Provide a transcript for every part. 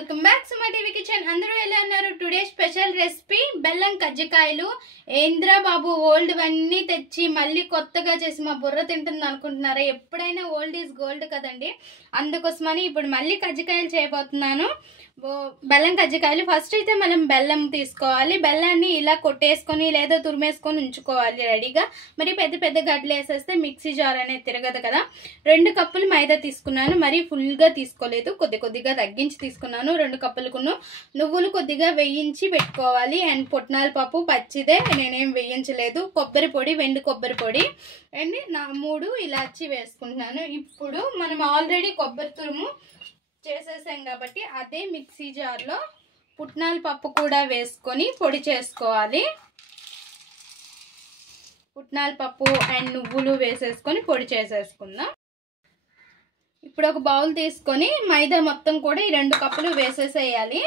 Welcome back to my TV kitchen. అందరూ ఎలా ఉన్నారు? టుడే స్పెషల్ రెసిపీ బెల్లం కజ్జికాయలు. ఏంద్రా బాబు ఓల్డ్ వన్నీ తెచ్చి మళ్ళీ కొత్తగా చేసి మా బుర్ర తింటుంది అనుకుంటున్నారా? ఎప్పుడైనా ఓల్డ్ ఈజ్ గోల్డ్ కదండి. అందుకోసమని ఇప్పుడు మళ్ళీ కజ్జికాయలు చేయబోతున్నాను. బెల్లం కజ్జికాయలు. ఫస్ట్ అయితే మనం బెల్లం తీసుకోవాలి. బెల్లాన్ని ఇలా కొట్టేసుకొని లేదా తురిమేసుకొని ఉంచుకోవాలి రెడీగా. మరి పెద్ద పెద్ద గడ్డలు వేసేస్తే మిక్సీ జార్ అనేది తిరగదు కదా. 2 కప్పులు మైదా తీసుకున్నాను. మరి ఫుల్గా తీసుకోలేదు, కొద్దిగా తగ్గించి తీసుకున్నాను. 2 కప్పులకు నువ్వులు కొద్దిగా వేయించి పెట్టుకోవాలి. అండ్ పుట్నాల పప్పు పచ్చిదే, నేనేం వేయించలేదు. కొబ్బరి పొడి, వెండి కొబ్బరి పొడి అండ్ 3 ఇలాచి వేసుకుంటున్నాను. ఇప్పుడు మనం ఆల్రెడీ కొబ్బరి తురుము చేసేసాం కాబట్టి అదే మిక్సీ జార్లో పుట్నాల పప్పు కూడా వేసుకొని పొడి చేసుకోవాలి. పుట్నాల పప్పు అండ్ నువ్వులు వేసేసుకొని పొడి చేసేసుకుందాం. ఇప్పుడు ఒక బౌల్ తీసుకొని మైదా మొత్తం కూడా ఈ 2 కప్పులు వేసేసేయాలి.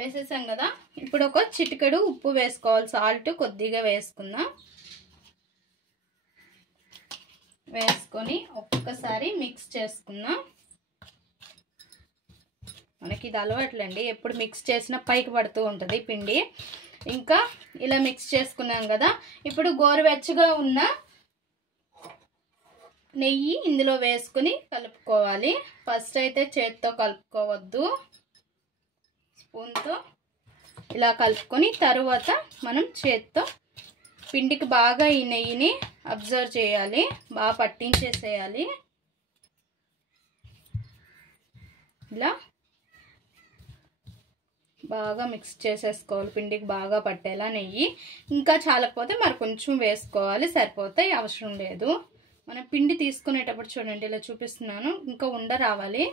వేసేసాం కదా. ఇప్పుడు ఒక చిటికెడు ఉప్పు వేసుకోవాలి. సాల్ట్ కొద్దిగా వేసుకుందాం. వేసుకొని ఒక్కసారి మిక్స్ చేసుకుందాం. మనకి ఇది అలవాట్లండి, ఎప్పుడు మిక్స్ చేసినా పైకి పడుతూ ఉంటుంది పిండి. ఇంకా ఇలా మిక్స్ చేసుకున్నాం కదా. ఇప్పుడు గోరువెచ్చగా ఉన్న నెయ్యి ఇందులో వేసుకుని కలుపుకోవాలి. ఫస్ట్ అయితే చేతితో కలుపుకోవద్దు, స్పూన్తో ఇలా కలుపుకొని తరువాత మనం చేతితో పిండికి బాగా ఈ నెయ్యిని అబ్జర్వ్ చేయాలి, బాగా పట్టించేసేయాలి. ఇలా బాగా మిక్స్ చేసేసుకోవాలి, పిండికి బాగా పట్టేలా నెయ్యి. ఇంకా చాలకపోతే మరి కొంచెం వేసుకోవాలి, సరిపోతాయి, అవసరం లేదు. మనం పిండి తీసుకునేటప్పుడు చూడండి ఇలా చూపిస్తున్నాను, ఇంకా ఉండ రావాలి.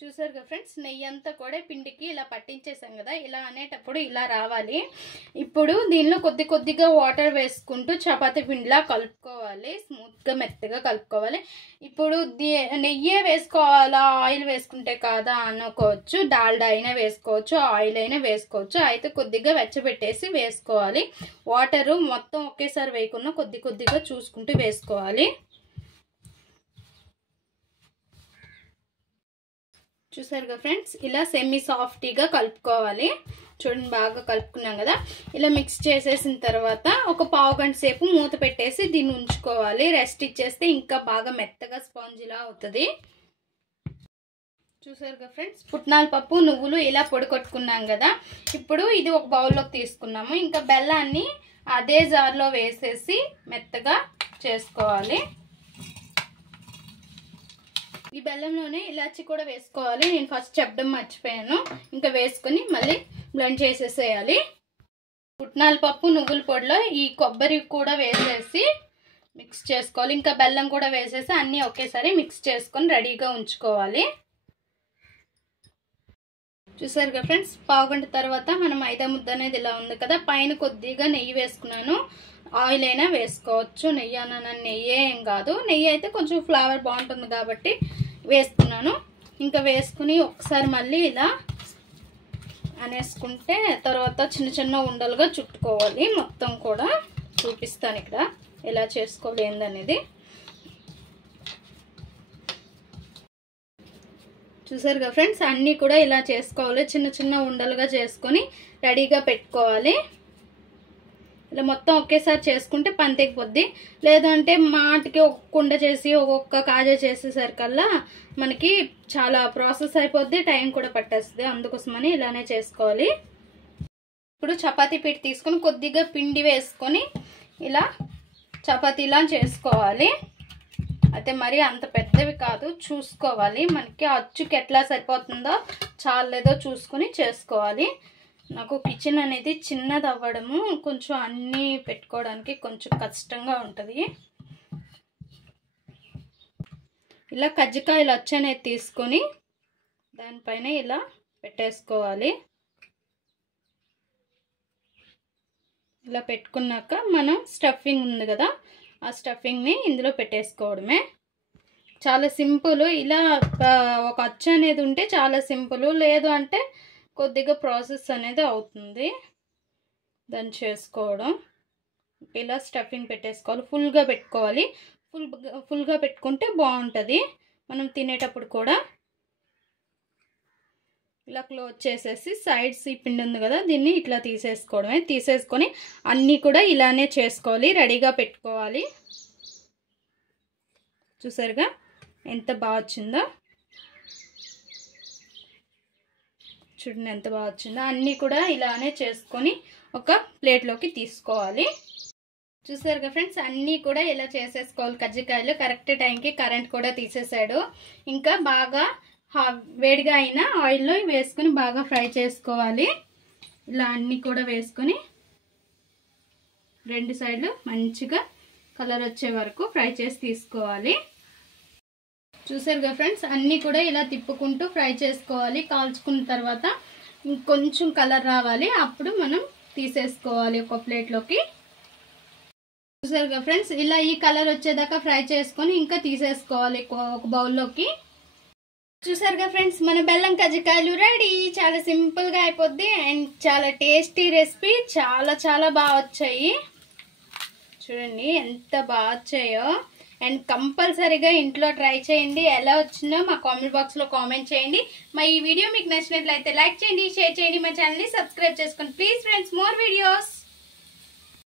చూసారు కదా ఫ్రెండ్స్, నెయ్యి అంతా కూడా పిండికి ఇలా పట్టించేసాం కదా. ఇలా అనేటప్పుడు ఇలా రావాలి. ఇప్పుడు దీనిలో కొద్దిగా వాటర్ వేసుకుంటూ చపాతీ పిండిలా కలుపుకోవాలి. స్మూత్గా మెత్తగా కలుపుకోవాలి. ఇప్పుడు నెయ్యే వేసుకోవాలా, ఆయిల్ వేసుకుంటే కాదా అనుకోవచ్చు. డాల్డా అయినా వేసుకోవచ్చు, ఆయిల్ అయినా వేసుకోవచ్చు. అయితే కొద్దిగా వెచ్చబెట్టేసి వేసుకోవాలి. వాటరు మొత్తం ఒకేసారి వేయకుండా కొద్దిగా చూసుకుంటూ వేసుకోవాలి. చూసారు కదా ఫ్రెండ్స్, ఇలా సెమీ సాఫ్టీగా కలుపుకోవాలి. చూడండి బాగా కలుపుకున్నాం కదా. ఇలా మిక్స్ చేసేసిన తర్వాత ఒక పావు గంట సేపు మూత పెట్టేసి దీన్ని ఉంచుకోవాలి. రెస్ట్ ఇచ్చేస్తే ఇంకా బాగా మెత్తగా స్పాంజిలా అవుతుంది. చూసారు కదా ఫ్రెండ్స్, పుట్నాల పప్పు నువ్వులు ఇలా పొడి కొట్టుకున్నాం కదా. ఇప్పుడు ఇది ఒక బౌల్లోకి తీసుకున్నాము. ఇంకా బెల్లాన్ని అదే జార్లో వేసేసి మెత్తగా చేసుకోవాలి. ఈ బెల్లంలోనే ఇలాచి కూడా వేసుకోవాలి. నేను ఫస్ట్ చెప్పడం మర్చిపోయాను. ఇంకా వేసుకొని మళ్ళీ బ్లెండ్ చేసేసేయాలి. పుట్నాల పప్పు నువ్వుల పొడిలో ఈ కొబ్బరి కూడా వేసేసి మిక్స్ చేసుకోవాలి. ఇంకా బెల్లం కూడా వేసేసి అన్నీ ఒకేసారి మిక్స్ చేసుకొని రెడీగా ఉంచుకోవాలి. చూసారు కదా ఫ్రెండ్స్, పావు గంట తర్వాత మనం మైదా ముద్ద అనేది ఇలా ఉంది కదా. పైన కొద్దిగా నెయ్యి వేసుకున్నాను. ఆయిల్ అయినా వేసుకోవచ్చు, నెయ్యి అన్న నెయ్యే ఏం కాదు. నెయ్యి అయితే కొంచెం ఫ్లేవర్ బాగుంటుంది కాబట్టి వేసుకున్నాను. ఇంకా వేసుకుని ఒకసారి మళ్ళీ ఇలా అనేసుకుంటే తర్వాత చిన్న ఉండలుగా చుట్టుకోవాలి. మొత్తం కూడా చూపిస్తాను ఇక్కడ ఎలా చేసుకోవాలి ఏందనేది. చూసారు కదా ఫ్రెండ్స్, అన్నీ కూడా ఇలా చేసుకోవాలి. చిన్న ఉండలుగా చేసుకొని రెడీగా పెట్టుకోవాలి. ఇలా మొత్తం ఒకేసారి చేసుకుంటే పని తెగిపోద్ది. లేదంటే మాటికి ఒక్క కుండ చేసి ఒక్కొక్క కాజా చేసేసరికల్లా మనకి చాలా ప్రాసెస్ అయిపోద్ది, టైం కూడా పట్టేస్తుంది. అందుకోసమని ఇలానే చేసుకోవాలి. ఇప్పుడు చపాతీ పీట తీసుకొని కొద్దిగా పిండి వేసుకొని ఇలా చపాతీలా చేసుకోవాలి. అయితే మరి అంత పెద్దవి కాదు, చూసుకోవాలి. మనకి అచ్చుకి ఎట్లా సరిపోతుందో చాలేదో చూసుకుని చేసుకోవాలి. నాకు కిచెన్ అనేది చిన్నది అవ్వడము కొంచెం అన్నీ పెట్టుకోవడానికి కొంచెం కష్టంగా ఉంటుంది. ఇలా కజ్జికాయలు అచ్చు అనేది తీసుకొని దానిపైన ఇలా పెట్టేసుకోవాలి. ఇలా పెట్టుకున్నాక మనం స్టఫింగ్ ఉంది కదా, ఆ స్టఫింగ్ని ఇందులో పెట్టేసుకోవడమే. చాలా సింపుల్. ఇలా ఒక అచ్చు అనేది ఉంటే చాలా సింపుల్, లేదు అంటే కొద్దిగా ప్రాసెస్ అనేది అవుతుంది దాన్ని చేసుకోవడం. ఇలా స్టఫింగ్ పెట్టేసుకోవాలి. ఫుల్గా పెట్టుకోవాలి. ఫుల్గా పెట్టుకుంటే బాగుంటుంది. మనం తినేటప్పుడు కూడా ఇలా క్లోజ్ చేసేసి సైడ్స్ ఈ పిండి ఉంది కదా దీన్ని ఇట్లా తీసేసుకోవడమే. తీసేసుకొని అన్నీ కూడా ఇలానే చేసుకోవాలి, రెడీగా పెట్టుకోవాలి. చూసారుగా ఎంత బాగా వచ్చిందో, చూడండి ఎంత బాగా వచ్చిందో. అన్నీ కూడా ఇలానే చేసుకొని ఒక ప్లేట్లోకి తీసుకోవాలి. చూసారుగా ఫ్రెండ్స్, అన్నీ కూడా ఇలా చేసేసుకోవాలి కజ్జికాయలు. కరెక్ట్ టైంకి కరెంట్ కూడా తీసేసాడు. ఇంకా బాగా వేడిగా అయిన ఆయిల్లో వేసుకొని బాగా ఫ్రై చేసుకోవాలి. ఇలా అన్నీ కూడా వేసుకొని రెండు సైడ్లు మంచిగా కలర్ వచ్చే వరకు ఫ్రై చేసి తీసుకోవాలి. చూసారుగా ఫ్రెండ్స్, అన్నీ కూడా ఇలా తిప్పుకుంటూ ఫ్రై చేసుకోవాలి. కాల్చుకున్న తర్వాత ఇంకొంచెం కలర్ రావాలి, అప్పుడు మనం తీసేసుకోవాలి ఒక ప్లేట్లోకి. చూసారుగా ఫ్రెండ్స్, ఇలా ఈ కలర్ వచ్చేదాకా ఫ్రై చేసుకొని ఇంకా తీసేసుకోవాలి ఒక బౌల్లోకి. చూసారుగా ఫ్రెండ్స్, మన బెల్లం కజ్జికాయలు రెడీ. చాలా సింపుల్గా అయిపోద్ది అండ్ చాలా టేస్టీ రెసిపీ. చాలా చాలా బాగా వచ్చాయి. చూడండి ఎంత బాగా వచ్చాయో. అండ్ కంపల్సరీగా ఇంట్లో ట్రై చేయండి. ఎలా వచ్చిందో మా కామెంట్ బాక్స్లో కామెంట్ చేయండి. మా ఈ వీడియో మీకు నచ్చినట్లయితే లైక్ చేయండి, షేర్ చేయండి, మా ఛానల్ని సబ్స్క్రైబ్ చేసుకోండి ప్లీజ్ ఫ్రెండ్స్. More videos.